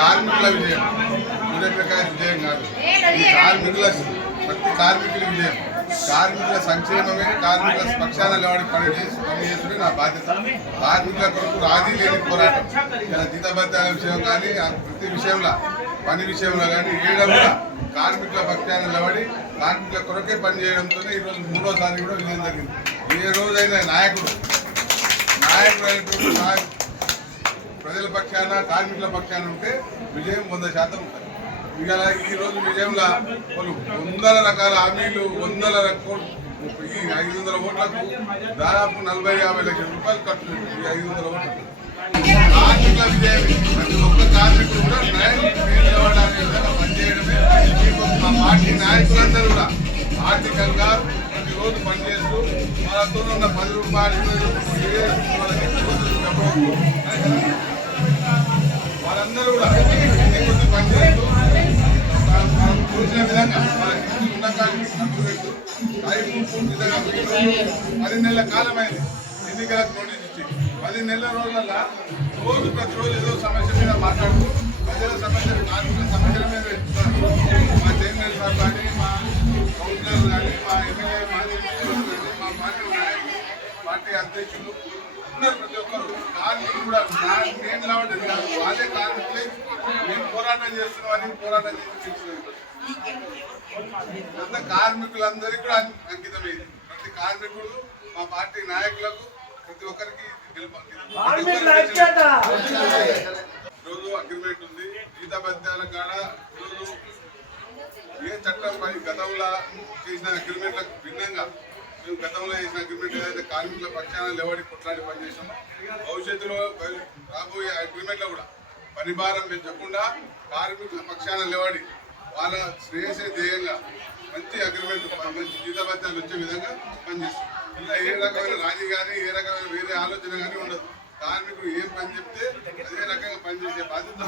కార్మికుల విజయం, సూర్యప్రకాశ్ విజయం కాదు. ఈ ప్రతి కార్మికుల విజయం. కార్మికుల సంక్షేమమే, కార్మికుల పక్షాన నిలబడి పనిచేసుకునే నా బాధ్యత. కార్మికుల కొరకు రాజీ లేని పోరాటం. ఇలా జీతభత్యాల విషయం కానీ, ప్రతి విషయంలో, పని విషయంలో కానీ కూడా కార్మికుల పక్షాన నిలబడి కార్మికుల కొరకే పనిచేయడంతో ఈరోజు మూడోసారి కూడా విజయం జరిగింది. ఏ రోజైనా నాయకుడు ప్రజల పక్షాన, కార్మికుల పక్షాన ఉంటే విజయం 100% ఉంటుంది. ఇవాళ ఈరోజు విజయంలో వాళ్ళు వందల రకాల హామీలు, వందల ఈ 500 ఓట్లకు దాదాపు 40-50 లక్షల రూపాయలు ఖర్చు. ఈ 500 ఓట్లకు కార్మికుల విజయం. ప్రతి ఒక్క కార్మికుడు కూడా నిలబడాలని విధంగా పనిచేయడమే మా పార్టీ నాయకులందరూ కూడా ఆర్థికంగా ప్రతిరోజు పనిచేస్తూ వాళ్ళతో ఉన్న 10 రూపాయలు వాళ్ళందరూ కూడా పనిచేస్తూ చూసిన విధంగా వాళ్ళ ఇంటి ఉన్నకానికి ఖర్చు పెడుతూ 10 నెలల కాలమైంది ఎన్నికలకు నోటీస్ ఇచ్చి. 10 నెలల రోజులలో ప్రతిరోజు ఏదో సమస్య మీద మాట్లాడుతూ ప్రజల సమస్యలు, కార్మికుల సమస్యల మీద మా చైర్మన్ సార్ కానీ, మా కౌన్సిలర్లు కానీ, మా ఎమ్మెల్యే మాజీ మా పార్టీ నాయకులు, పార్టీ అధ్యక్షులు అందరూ ప్రతి ఒక్కరు కార్మికులు కూడా నేను నిలబడ్డది కాదు, వాళ్ళే కార్మికులే మేము పోరాటం చేస్తున్నామని పోరాటం చేసి అంత కార్మికులందరికీ కూడా అంకితమైంది. ప్రతి కార్మికుడు, మా పార్టీ నాయకులకు, ప్రతి ఒక్కరికి ఈరోజు అగ్రిమెంట్ ఉంది. జీతభత్యాల కాడ ఈరోజు ఏ చట్టం గతంలో చేసిన అగ్రిమెంట్లకు భిన్నంగా మేము గతంలో చేసిన అగ్రిమెంట్ ఏదైతే కార్మికుల పక్షాన నిలబడి కొట్లాడి పనిచేసామో భవిష్యత్తులో రాబోయే అగ్రిమెంట్లో కూడా పనిభారం పెంచకుండా కార్మికుల పక్షాన నిలబడి వాళ్ళ శ్రేయసే ధ్యేయంగా మంచి అగ్రిమెంట్, మంచి జీతభత్యాలు వచ్చే విధంగా పనిచేస్తాం. ఇలా ఏ రకమైన రాజీ కానీ, ఏ రకమైన వేరే ఆలోచన కానీ ఉండదు. కార్మికుడు ఏం పని చెప్తే అదే రకంగా పనిచేసే బాధ్యత